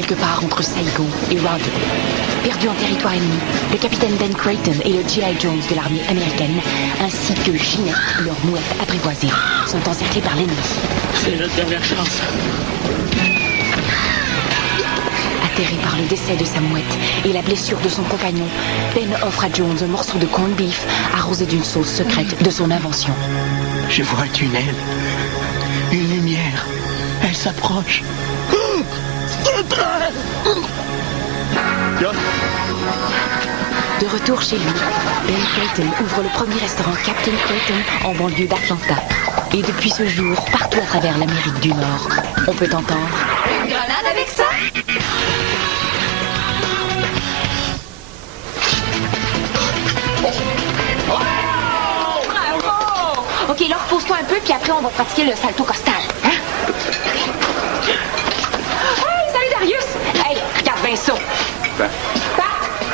quelque part entre Saigo et Roger. Perdus en territoire ennemi, le capitaine Ben Creighton et le G.I. Jones de l'armée américaine, ainsi que Ginette, leur mouette apprivoisée, sont encerclés par l'ennemi. C'est notre dernière chance. Atterré par le décès de sa mouette et la blessure de son compagnon, Ben offre à Jones un morceau de corned beef arrosé d'une sauce secrète de son invention. Je vois un tunnel. Une lumière. Elle s'approche. De retour chez lui, Ben Creighton ouvre le premier restaurant Captain Creighton en banlieue d'Atlanta. Et depuis ce jour, partout à travers l'Amérique du Nord, on peut entendre... Une grenade avec ça? Bravo! OK, là, repose-toi un peu, puis après, on va pratiquer le salto costal. Hein? Hey, salut Darius! Hey, regarde bien ça. Ben. Pat,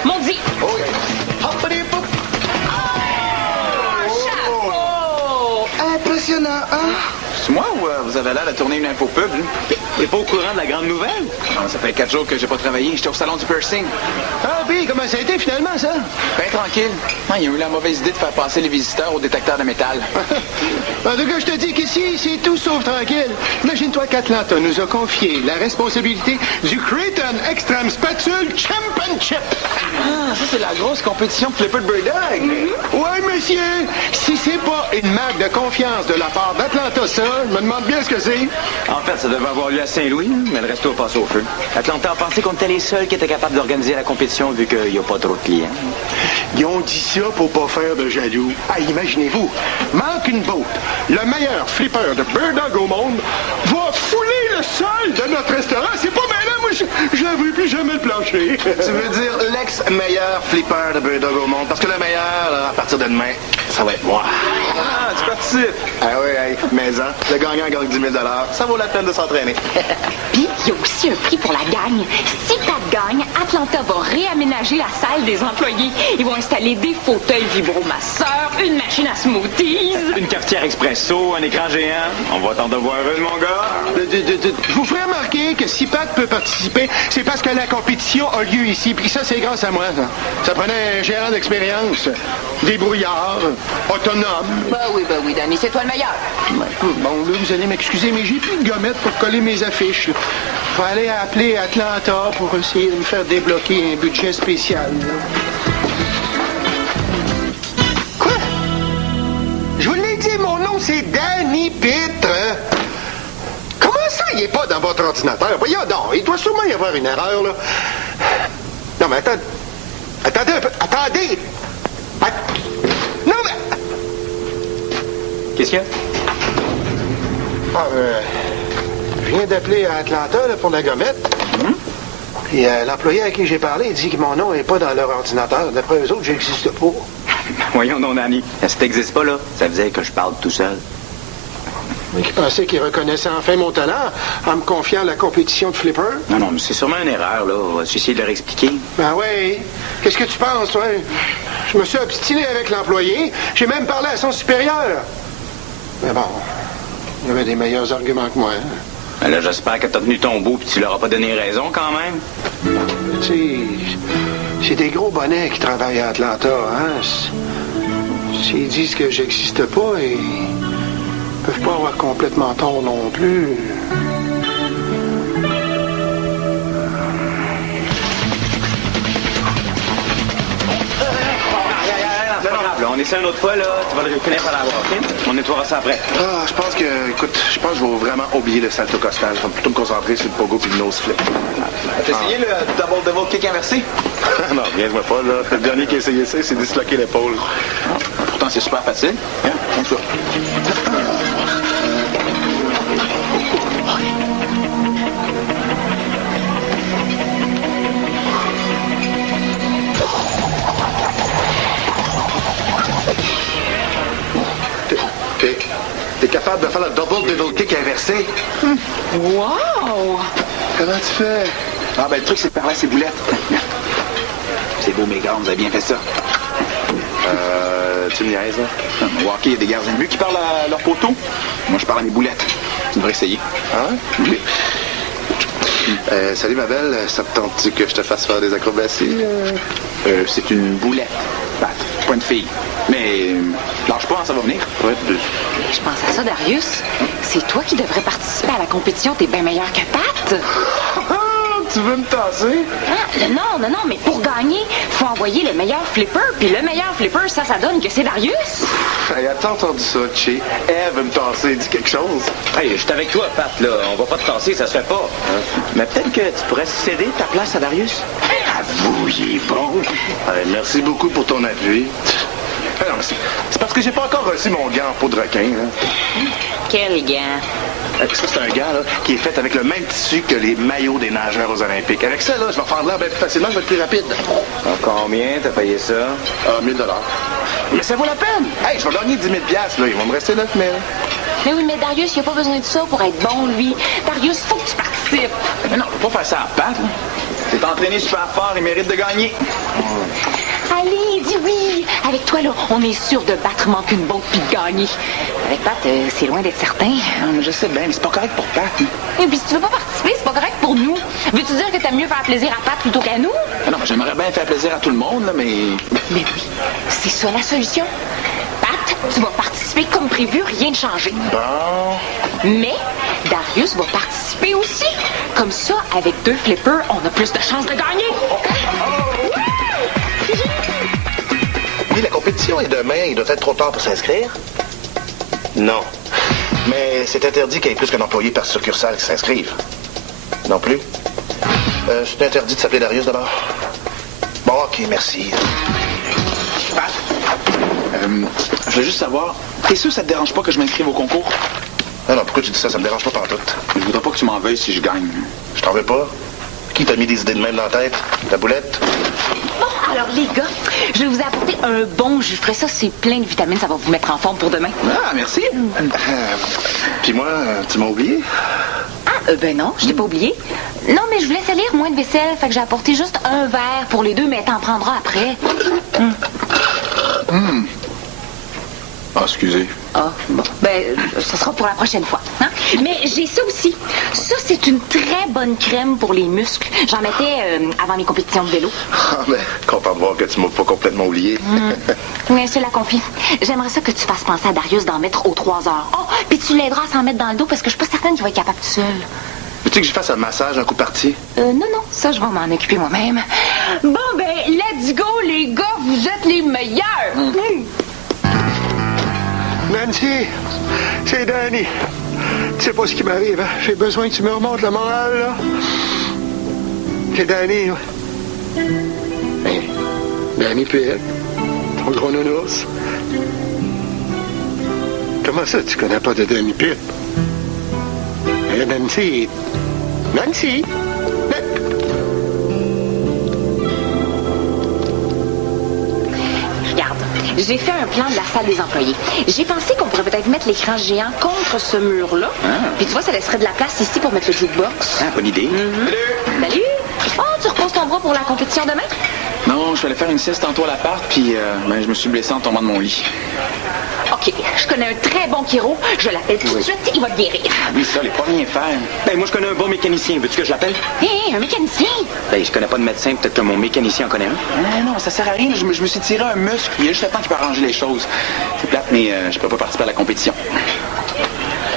Mondi. Oh, hop-a-dip-hop. Chapeau! Impressionnant, hein? C'est moi ou vous avez l'air de tourner une info pub? T'es pas au courant de la grande nouvelle? Non, ça fait 4 jours que j'ai pas travaillé. J'étais au salon du piercing. Ah, puis comment ça a été finalement, ça? Ben tranquille. Ils ont eu la mauvaise idée de faire passer les visiteurs au détecteur de métal. En tout cas, je te dis qu'ici, c'est tout sauf tranquille. Imagine-toi qu'Atlanta nous a confié la responsabilité du Creighton Extreme Spatule Championship. Ah, ça c'est la grosse compétition de Flipper de Bird. Ouais, monsieur. Si c'est pas une marque de confiance de la part d'Atlanta, ça, je me demande bien ce que c'est. En fait, ça devait avoir lieu à Saint-Louis, mais le resto a passé au feu. Atlanta a pensé qu'on était les seuls qui étaient capables d'organiser la compétition vu qu'il n'y a pas trop de clients. Ils ont dit ça pour pas faire de jaloux. Ah, imaginez-vous, manque une boat. Le meilleur flipper de Bird Dog au monde va fouler le sol de notre restaurant. C'est pas malin, moi, je n'avais plus jamais le plancher. Tu veux dire l'ex-meilleur flipper de Bird Dog au monde? Parce que le meilleur, là, à partir de demain, ça va être moi. Ah, tu participes. Ah oui, hey, mais le gagnant gagne 10 000 $. Ça vaut la peine de s'entraîner. Puis, il y a aussi un prix pour la gagne. Si Pat gagne, Atlanta va réaménager la salle des employés. Ils vont installer des fauteuils vibromasseurs, une machine à smoothies. Une cafetière expresso, un écran géant. On va t'en devoir une, mon gars. Je vous ferai remarquer que si Pat peut participer, c'est parce que la compétition a lieu ici. Puis ça, c'est grâce à moi. Ça prenait un gérant d'expérience, débrouillard, autonome. Ben oui, Danny, c'est toi le meilleur. Bon, là, vous allez m'excuser, mais j'ai plus de gommettes pour coller mes affiches. Je vais aller appeler Atlanta pour essayer de me faire débloquer un budget spécial. Quoi? Je vous l'ai dit, mon nom, c'est Danny Pitre. Comment ça, il est pas dans votre ordinateur? Voyons donc, il doit sûrement y avoir une erreur, là. Non, mais attendez un peu. Attendez! Non, mais... Qu'est-ce qu'il y a? Ah, je viens d'appeler à Atlanta là, pour la gommette. Puis l'employé à qui j'ai parlé dit que mon nom n'est pas dans leur ordinateur. D'après eux autres, j'existe pas. Voyons donc, Danny. Si t'existes pas, là, ça faisait que je parle tout seul. Mais qui pensait qu'il reconnaissait enfin mon talent en me confiant la compétition de flipper? Non, mais c'est sûrement une erreur, là. On va essayer de leur expliquer. Ben oui. Qu'est-ce que tu penses, toi? Je me suis obstiné avec l'employé. J'ai même parlé à son supérieur. Mais bon, il y avait des meilleurs arguments que moi. Hein? Ben là, j'espère que t'as tenu ton bout puis tu leur as pas donné raison, quand même. Tu sais, c'est des gros bonnets qui travaillent à Atlanta, hein? S'ils disent que j'existe pas, ils peuvent pas avoir complètement tort non plus. On essaie une autre fois, là. Tu vas le finir par l'avoir, OK? On nettoiera ça après. Ah, je pense que je vais vraiment oublier le salto costal. Je vais plutôt me concentrer sur le pogo puis le nose flip. T'as essayé le double devil kick inversé? Non, regarde-moi pas, là. Le dernier qui a essayé ça, il s'est disloqué l'épaule. Pourtant, c'est super facile. Tiens ça. T'es capable de faire le double devil kick inversé? Wow! Comment tu fais? Ah, ben le truc, c'est de parler à ses boulettes. C'est beau, mes gars, vous avez bien fait ça. Tu me niaises, là? Au hockey, il y a des gardiens de but qui parlent à leur poteau. Moi, je parle à mes boulettes. Tu devrais essayer. Ah ouais? Salut, ma belle. Ça te tente-tu que je te fasse faire des acrobaties? C'est une boulette, Pat. Pas une fille. Mais lâche pas, ça va venir. Ouais, Je pense à ça, Darius. C'est toi qui devrais participer à la compétition. T'es bien meilleur que Pat. tu veux me tasser? Ah, non, mais pour gagner, faut envoyer le meilleur flipper. Puis le meilleur flipper, ça donne que c'est Darius. Hey, as-tu entendu ça, Che? Elle veut me tasser. Dis quelque chose. Hey, je suis avec toi, Pat, là. On va pas te tasser, ça se fait pas. Mais peut-être que tu pourrais céder ta place à Darius. Avoue, il est bon. Hey, merci beaucoup pour ton appui. Hey, non, mais c'est parce que j'ai pas encore reçu mon gant en peau de requin. Là. Quel gant? Ça, c'est un gant là, qui est fait avec le même tissu que les maillots des nageurs aux Olympiques. Avec ça, là, je vais faire de l'air bien plus facilement, je vais être plus rapide. Combien t'as payé ça? 1 000 $. Mais ça vaut la peine. Hey, je vais gagner 10 000 $, là. Il va me rester 9 000. Mais oui, mais Darius, il a pas besoin de ça pour être bon, lui. Darius, faut que tu participes. Mais non, je peux pas faire ça à Pat. T'es entraîné super fort, il mérite de gagner. Allez, dis oui. Avec toi, là, on est sûr de battre manque une botte puis de gagner. Avec Pat, c'est loin d'être certain. Non, mais je sais bien, mais c'est pas correct pour Pat. Et puis si tu veux pas participer, c'est pas correct pour nous. Veux-tu dire que t'aimes mieux faire plaisir à Pat plutôt qu'à nous? Ah non, j'aimerais bien faire plaisir à tout le monde, là, mais... Mais oui, c'est ça la solution. Pat, tu vas participer comme prévu, rien de changé. Bon. Mais Darius va participer aussi. Comme ça, avec 2 flippers, on a plus de chances de gagner. Oui, la compétition est demain. Il doit être trop tard pour s'inscrire? Non. Mais c'est interdit qu'il y ait plus qu'un employé par succursale qui s'inscrive. Non plus? C'est interdit de s'appeler Darius d'abord? Bon, OK, merci. Pat, je veux juste savoir, t'es sûr que ça te dérange pas que je m'inscrive au concours? Non, pourquoi tu dis ça? Ça me dérange pas pantoute. Je voudrais pas que tu m'en veuilles si je gagne. Je t'en veux pas? Qui t'a mis des idées de même dans la tête? Ta boulette? Bon, alors les gars, je vais vous apporter un bon jus frais. Ça, c'est plein de vitamines. Ça va vous mettre en forme pour demain. Ah, merci. Puis moi, tu m'as oublié? Ben non, je t'ai pas oublié. Non, mais je voulais salir moins de vaisselle. Fait que j'ai apporté juste un verre pour les 2, mais t'en prendras après. Ah, excusez. Ah, bon. Ben, ça sera pour la prochaine fois. Hein? Mais j'ai ça aussi. Ça, c'est une très bonne crème pour les muscles. J'en mettais avant mes compétitions de vélo. Ah, ben, content de voir que tu m'as pas complètement oublié. Mais je te la confie. J'aimerais ça que tu fasses penser à Darius d'en mettre aux 3 heures. Oh, puis tu l'aideras à s'en mettre dans le dos parce que je suis pas certaine qu'il va être capable tout seul. Veux-tu que je fasse un massage, un coup parti? Non, ça, je vais m'en occuper moi-même. Bon, ben, let's go, les gars. Vous êtes les meilleurs. Nancy, c'est Danny. Tu sais pas ce qui m'arrive, hein? J'ai besoin que tu me remontes le moral, là. C'est Danny, là. Ben, Danny Pitt, ton gros nounours. Comment ça, tu connais pas de Danny Pitt? Nancy. Nancy! Regarde, j'ai fait un plan de la salle des employés. J'ai pensé qu'on pourrait peut-être mettre l'écran géant contre ce mur-là. Puis tu vois, ça laisserait de la place ici pour mettre le jukebox. Ah, bonne idée. Salut! Oh, tu reposes ton bras pour la compétition demain? Non, je suis allé faire une sieste tantôt à l'appart, puis je me suis blessé en tombant de mon lit. OK, je connais un très bon chiro. Je l'appelle tout de suite, il va te guérir. Oui, ça, les pas rien faire. Ben, moi, je connais un bon mécanicien. Veux-tu que je l'appelle? Hé, un mécanicien? Ben, je connais pas de médecin. Peut-être que mon mécanicien en connaît un. Non, ça sert à rien. Je me suis tiré un muscle. Il y a juste le temps qui peut arranger les choses. C'est plate, mais je peux pas participer à la compétition.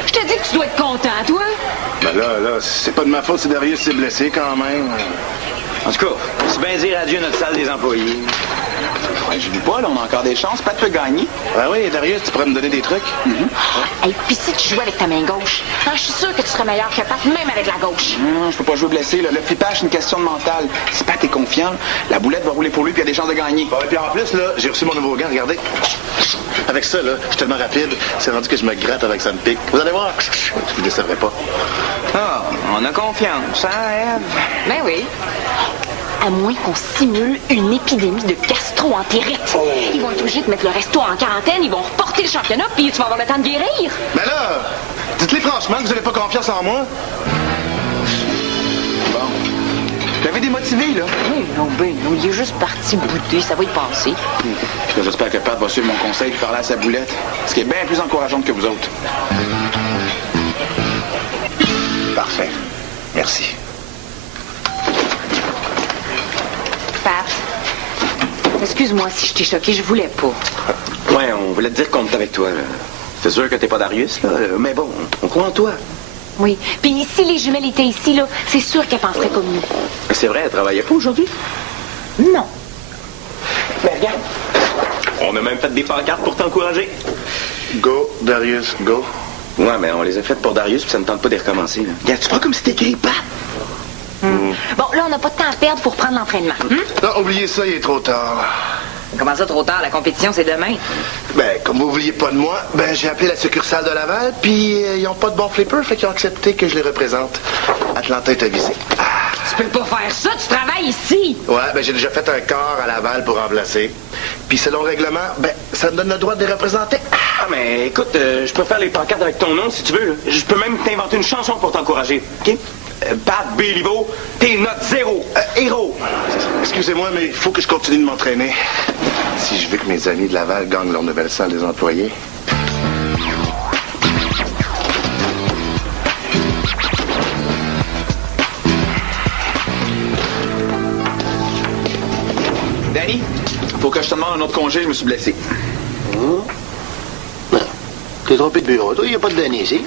Je te dis que tu dois être content, toi. Ben là, c'est pas de ma faute si Darius s'est blessé quand même. En tout cas, c'est bien dire adieu à notre salle des employés. Ouais, je dis pas, là, on a encore des chances. Pat peut gagner. Ben oui, Darius, tu pourrais me donner des trucs? Et puis si tu jouais avec ta main gauche, hein, je suis sûre que tu serais meilleur que Pat, même avec la gauche. Non, je peux pas jouer blessé. Là. Le flippage, c'est une question de mental. Si Pat est confiant, la boulette va rouler pour lui, puis il y a des chances de gagner. Bon, et puis en plus, là, j'ai reçu mon nouveau gant, regardez. Avec ça, là, je suis tellement rapide, c'est rendu que je me gratte avec ça me pique. Vous allez voir, je vous décevrai pas. Ah, on a confiance, hein, Ève? Ben oui. À moins qu'on simule une épidémie de gastro-entérite. Ils vont être obligés de mettre le resto en quarantaine, ils vont reporter le championnat, puis tu vas avoir le temps de guérir. Mais là, dites-les franchement que vous n'avez pas confiance en moi. Bon. J'avais démotivé, là. Ben non, il est juste parti bouder, ça va y passer. J'espère que Pat va suivre mon conseil et parler à sa boulette. Ce qui est bien plus encourageant que vous autres. Parfait. Merci. Pat. Excuse-moi si je t'ai choqué, je voulais pas. Ouais, on voulait te dire qu'on est avec toi, là. C'est sûr que t'es pas Darius, là, mais bon, on croit en toi. Oui. Puis si les jumelles étaient ici, là, c'est sûr qu'elles penseraient comme nous. C'est vrai, elle travaillait pas aujourd'hui? Non. Mais regarde, on a même fait des pancartes pour t'encourager. Go, Darius, go. Ouais, mais on les a faites pour Darius, puis ça ne tente pas d'y recommencer, là. Regarde, tu vois comme c'est écrit, Pat? Bon, là, on n'a pas de temps à perdre pour prendre l'entraînement. Non, oubliez ça, il est trop tard. Comment ça, trop tard? La compétition, c'est demain. Ben, comme vous vouliez pas de moi, ben j'ai appelé la succursale de Laval, puis ils ont pas de bons flippers, fait qu'ils ont accepté que je les représente. Atlanta est avisé. Tu peux pas faire ça, tu travailles ici. Ouais, ben j'ai déjà fait un quart à Laval pour remplacer. Puis selon le règlement, ben ça me donne le droit de les représenter. Ah, mais écoute, je peux faire les pancartes avec ton nom si tu veux, là. Je peux même t'inventer une chanson pour t'encourager, OK? Pat Béliveau, t'es note 0, héros. Excusez-moi, mais il faut que je continue de m'entraîner. Si je veux que mes amis de Laval gagnent leur nouvelle salle des employés. Danny, faut que je te demande un autre congé, je me suis blessé. T'es trompé de bureau. Toi, il n'y a pas de Danny ici.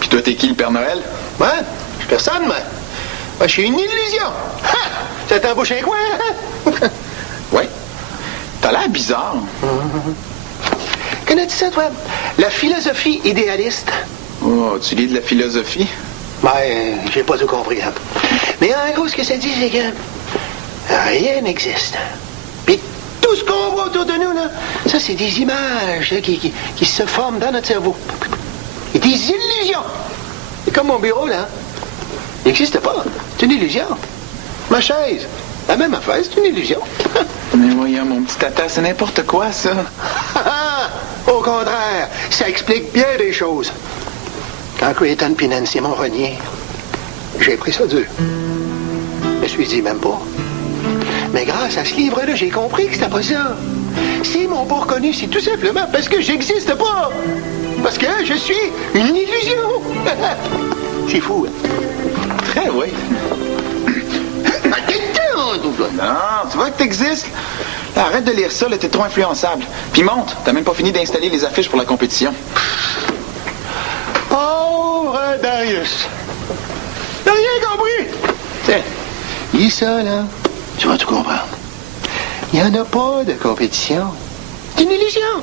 Puis toi, t'es qui, le Père Noël? Ouais, je suis personne, moi. Moi, je suis une illusion. Ha! Ça t'embauche un coin, hein? Ouais. T'as l'air bizarre. Connais-tu ça, toi? La philosophie idéaliste. Oh, tu lis de la philosophie? Ben, j'ai pas tout compris, hein. Mais en gros, ce que ça dit, c'est que rien n'existe. Puis tout ce qu'on voit autour de nous, là, ça, c'est des images là, qui se forment dans notre cerveau. Et des illusions. C'est comme mon bureau, là. Il n'existe pas. C'est une illusion. Ma chaise, la même affaire, c'est une illusion. Mais voyons, mon petit tata, c'est n'importe quoi, ça. Au contraire, ça explique bien des choses. Quand Creighton et Nancy m'ont renié, j'ai pris ça dur. Je me suis dit même pas. Mais grâce à ce livre-là, j'ai compris que c'était pas ça. S'ils m'ont pas reconnu, c'est tout simplement parce que j'existe pas. Parce que je suis une illusion. C'est fou, hein? Très, oui. Non, tu vois que t'existes. Là, arrête de lire ça, là, t'es trop influençable. Puis monte, t'as même pas fini d'installer les affiches pour la compétition. Pauvre Darius. T'as rien compris. Tiens, lis ça, là. Tu vas tout comprendre. Il n'y en a pas de compétition. C'est une illusion.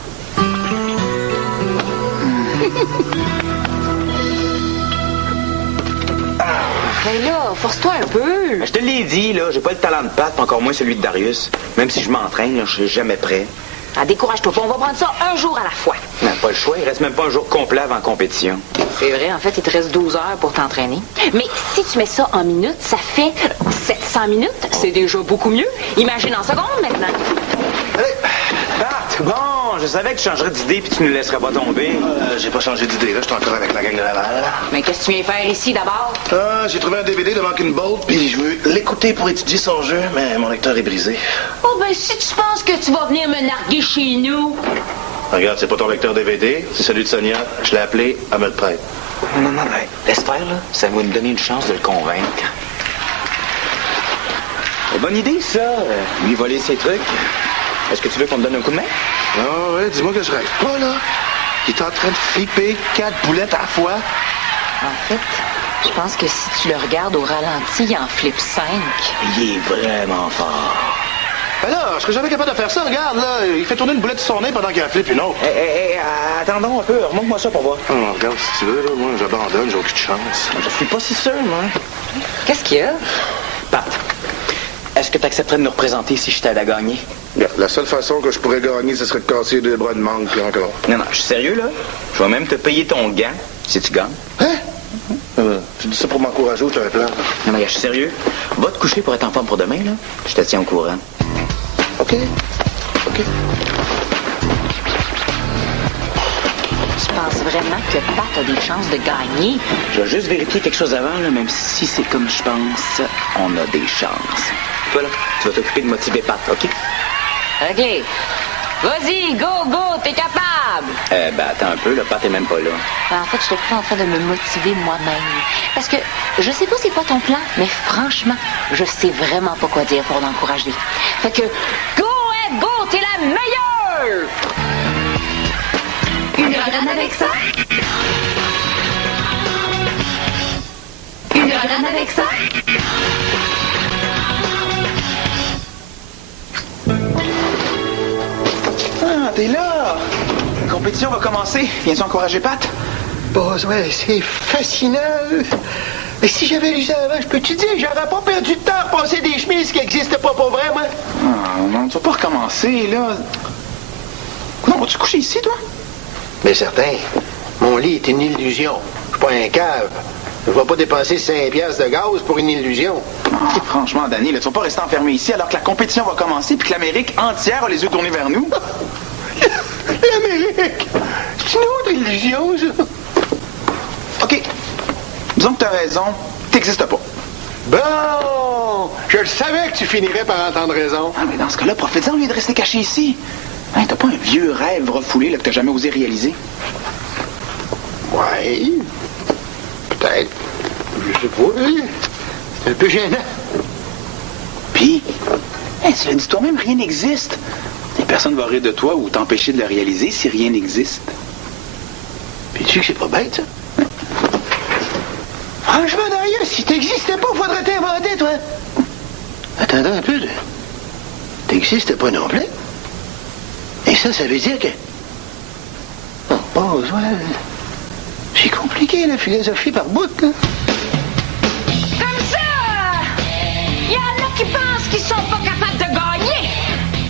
Mais là, force-toi un peu. Je te l'ai dit, là, j'ai pas le talent de Pat, encore moins celui de Darius. Même si je m'entraîne, là, je suis jamais prêt. Ah, décourage-toi pas, on va prendre ça un jour à la fois. Non, pas le choix, il reste même pas un jour complet avant la compétition. C'est vrai, en fait, il te reste 12 heures pour t'entraîner. Mais si tu mets ça en minutes, ça fait 700 minutes. C'est déjà beaucoup mieux. Imagine en secondes maintenant. Allez, Pat, bon, je savais que tu changerais d'idée puis tu ne nous laisserais pas tomber. J'ai pas changé d'idée, là, je suis encore avec la gang de Laval. Mais qu'est-ce que tu viens faire ici d'abord? J'ai trouvé un DVD de Malcolm Bolt, puis je veux l'écouter pour étudier son jeu, mais mon lecteur est brisé. Oh, ben, si tu penses que tu vas venir me narguer chez nous. Regarde, c'est pas ton lecteur DVD, c'est celui de Sonia. Je l'ai appelé, elle me le prête. Non, laisse faire, là. Ça va nous donner une chance de le convaincre. Bonne idée, ça. Lui voler ses trucs. Est-ce que tu veux qu'on te donne un coup de main? Ah ouais, dis-moi que je rêve pas, là. Il est en train de flipper 4 boulettes à la fois. En fait, je pense que si tu le regardes au ralenti, il en flippe 5. Il est vraiment fort. Ben là, je serais jamais capable de faire ça, regarde, là. Il fait tourner une boulette sur son nez pendant qu'il en flippe une autre. Attendons un peu. Remonte-moi ça pour voir. Oh, regarde, si tu veux, là, moi, j'abandonne, j'ai aucune chance. Je suis pas si sûr, moi. Qu'est-ce qu'il y a? Pat, est-ce que tu accepterais de nous représenter si je t'aide à gagner? Regarde, la seule façon que je pourrais gagner, ce serait de casser 2 bras de manque, puis encore. Non, je suis sérieux, là. Je vais même te payer ton gant si tu gagnes. Hein? Tu dis ça pour m'encourager ou tu as un plan? Non, mais je suis sérieux. Va te coucher pour être en forme pour demain, là. Je te tiens au courant. OK. Tu penses vraiment que Pat a des chances de gagner? Je vais juste vérifier quelque chose avant, là, même si c'est comme je pense, on a des chances. Toi, là, tu vas t'occuper de motiver Pat, OK? OK. Vas-y, go, t'es capable! Attends un peu, là, Pat est même pas là. En fait, j'étais plutôt en train de me motiver moi-même. Parce que je sais pas c'est quoi ton plan, mais franchement, je sais vraiment pas quoi dire pour l'encourager. Fait que, go, Ed, go, t'es la meilleure! Une grenade avec ça? Une grenade avec ça? Ah, t'es là! La compétition va commencer. Viens-tu encourager Pat? Ouais, c'est fascinant. Mais si j'avais lu ça avant, je peux te dire, j'aurais pas perdu de temps à passer des chemises qui n'existaient pas pour vrai, moi. Ah, non, tu vas pas recommencer, là. Non, vas-tu coucher ici, toi? Mais certain. Mon lit est une illusion. Je suis pas un cave. Je vais pas dépenser 5 piastres de gaz pour une illusion. Ah, franchement, Danny, là, tu vas pas rester enfermé ici alors que la compétition va commencer puis que l'Amérique entière a les yeux tournés vers nous. L'Amérique! C'est une autre illusion, ça. OK. Disons que t'as raison. T'existes pas. Bon! Je le savais que tu finirais par entendre raison. Ah, mais dans ce cas-là, profite-en au lieu de rester caché ici. Hein, t'as pas un vieux rêve refoulé là, que t'as jamais osé réaliser? Ouais. Peut-être. Je sais pas. C'est un peu gênant. Puis, cela dit toi-même, rien n'existe. Et personne va rire de toi ou t'empêcher de le réaliser si rien n'existe. Puis tu sais que c'est pas bête, ça? Franchement, d'ailleurs, si t'existais pas, faudrait t'inventer, toi. Attends un peu. T'existais pas non plus. Et ça veut dire que... Oh, ouais. C'est compliqué, la philosophie par bout, là. Comme ça! Il y en a qui pensent qu'ils sont pas capables de gagner,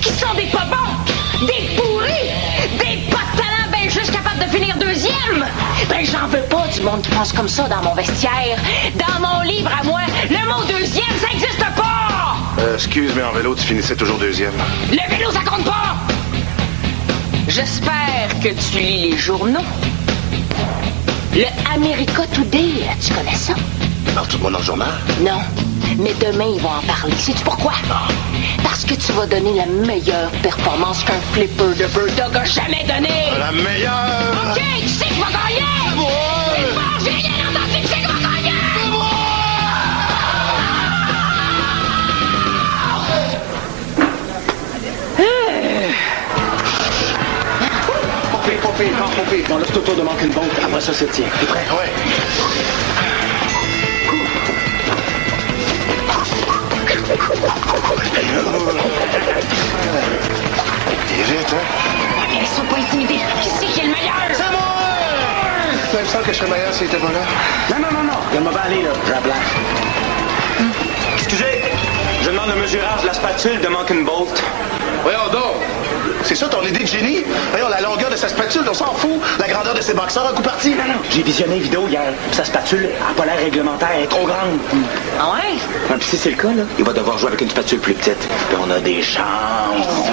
qui sont des pas bons, des pourris, des pas de talent ben juste capables de finir deuxième. Ben j'en veux pas du monde qui pense comme ça dans mon vestiaire. Dans mon livre à moi, le mot deuxième, ça existe pas! Excuse, mais en vélo, tu finissais toujours deuxième. Le vélo, ça compte pas! J'espère que tu lis les journaux. Le America Today, tu connais ça? Parle tout le monde dans le journal? Non, mais demain, ils vont en parler. Sais-tu pourquoi? Parce que tu vas donner la meilleure performance qu'un flipper de Bird Dog a jamais donné. La meilleure! OK, tu sais que tu vas gagner! C'est bon, j'ai rien entendu, tu sais que tu vas gagner! Pompé. On lève tout autour de Mountain Bolt. Après ça, c'est le tien. T'es prêt? Ouais. T'es vite, hein? Mais laisse-toi pas intimider. Qui c'est qui est le meilleur? C'est moi! Il me semble que je serais meilleur s'il était pas là. Non. Regarde-moi bien aller, là. Je la blague. Excusez, je demande le mesurage de la spatule de Mountain Bolt. Voyons donc. C'est ça ton idée de génie? Voyons, la longueur de sa spatule, on s'en fout. La grandeur de ses boxeurs, un coup parti. Non. J'ai visionné une vidéo hier. Puis sa spatule n'a pas l'air réglementaire. Elle est trop grande. Ah ouais? Puis si c'est le cas, là, il va devoir jouer avec une spatule plus petite. Puis on a des chances.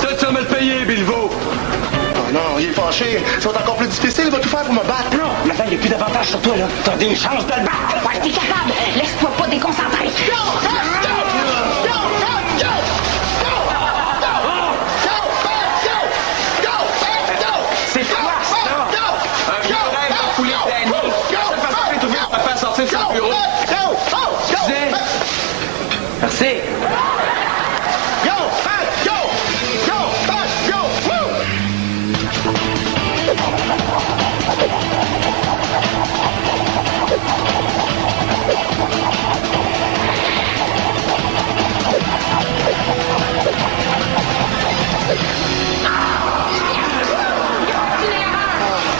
Ça, tu vas me le payer, Bilbo. Oh non, il est fâché. Ça va être encore plus difficile. Il va tout faire pour me battre. Non, mais il n'y a plus d'avantage sur toi, là. T'as des chances de le battre. Ouais, t'es capable. Laisse-toi pas déconcentrer. C'est quoi, ça? Un vieux rêve refoulé de Danny. La seule façon que j'ai trouvé pour me faire sortir de son bureau. Excusez. Merci.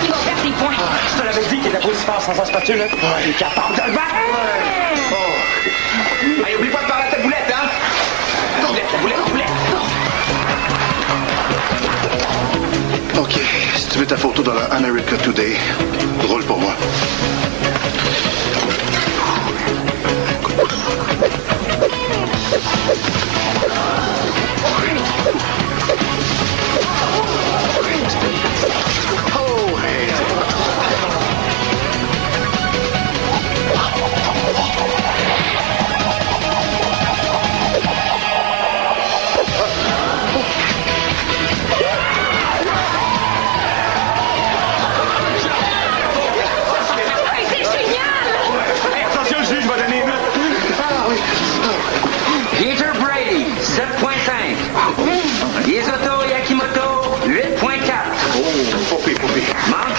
Il va perdre des points. Je te l'avais dit qu'il était pas aussi fort sans sa spatule, là. Il est capable de le battre. Hey, oublie pas de parler à ta boulette, hein? La boulette. OK. Si tu veux ta photo dans la America Today, roule pour moi. Oh, hey.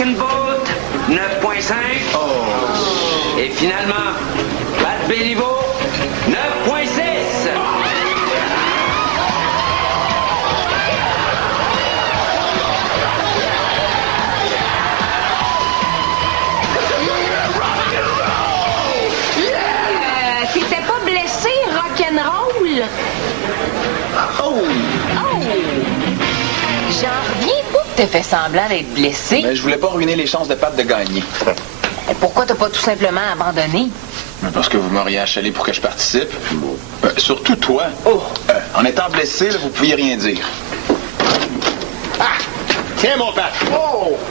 Boat, 9.5. Et finalement, Pat Béliveau, 9.6. T'étais pas blessé, rock'n'roll? Oh! J'en reviens pas que t'aies fait semblant d'être blessé. Mais je voulais pas ruiner les chances de Pat de gagner. Pourquoi t'as pas tout simplement abandonné? Mais parce que vous m'auriez achalé pour que je participe. Surtout toi. En étant blessé, là, vous pouviez rien dire. Ah! Tiens, mon Pat.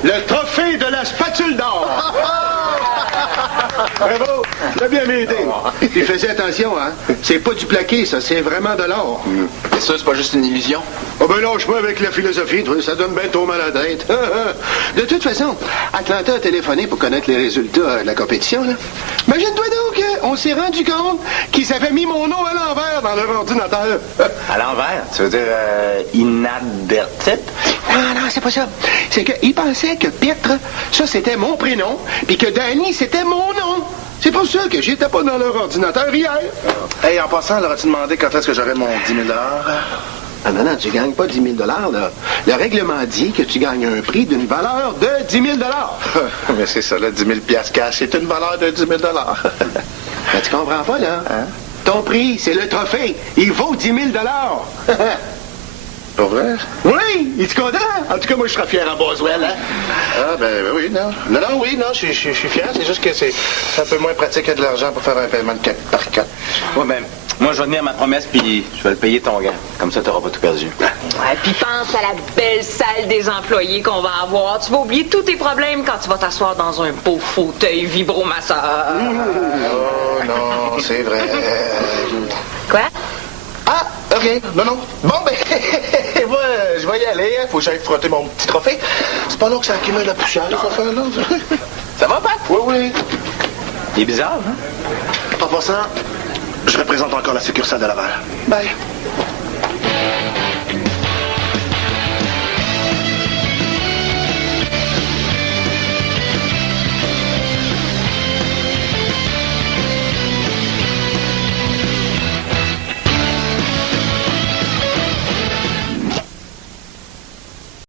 Le trophée de la spatule d'or. Bravo, tu l'as bien aidé. Puis faisais attention, hein. C'est pas du plaqué, ça, c'est vraiment de l'or. C'est sûr, c'est pas juste une illusion. Oh ben lâche-moi avec la philosophie, toi, ça donne bien trop mal à la tête. De toute façon, Atlanta a téléphoné pour connaître les résultats de la compétition, là. Imagine-toi donc, on s'est rendu compte qu'ils avaient mis mon nom à l'envers dans leur ordinateur. À l'envers? Tu veux dire inadvertit? Non, c'est pas ça. C'est qu'ils pensaient que Pitre, ça, c'était mon prénom, puis que Danny, c'était mon nom. C'est pour ça que j'étais pas dans leur ordinateur hier. Hey, en passant, leur as-tu demandé quand est-ce que j'aurai mon 10 000 $? Ah non, tu gagnes pas 10 000 là. Le règlement dit que tu gagnes un prix d'une valeur de 10 000 Mais c'est ça, là, 10 000 piastres cash, c'est une valeur de 10 000 Ben, tu comprends pas, là? Hein? Ton prix, c'est le trophée. Il vaut 10 000 Pas vrai? Oui, es-tu content? En tout cas, moi, je serais fier à Boswell, hein? Ah, ben oui, non. Non, je suis fier. C'est juste que c'est un peu moins pratique que de l'argent pour faire un paiement de 4 par 4. Ouais, ben, moi, je vais tenir ma promesse, puis je vais le payer ton gars. Comme ça, t'auras pas tout perdu. Ouais, puis pense à la belle salle des employés qu'on va avoir. Tu vas oublier tous tes problèmes quand tu vas t'asseoir dans un beau fauteuil vibromasseur. Oh, non, c'est vrai. Quoi? Ah, OK. Non. Bon, ben, moi, je vais y aller. Hein. Faut que j'aille frotter mon petit trophée. C'est pas long que ça accumule la poussière, les affaires-là. Ça va, Pat? Oui. Il est bizarre, hein? En passant, je représente encore la succursale de Laval. Bye.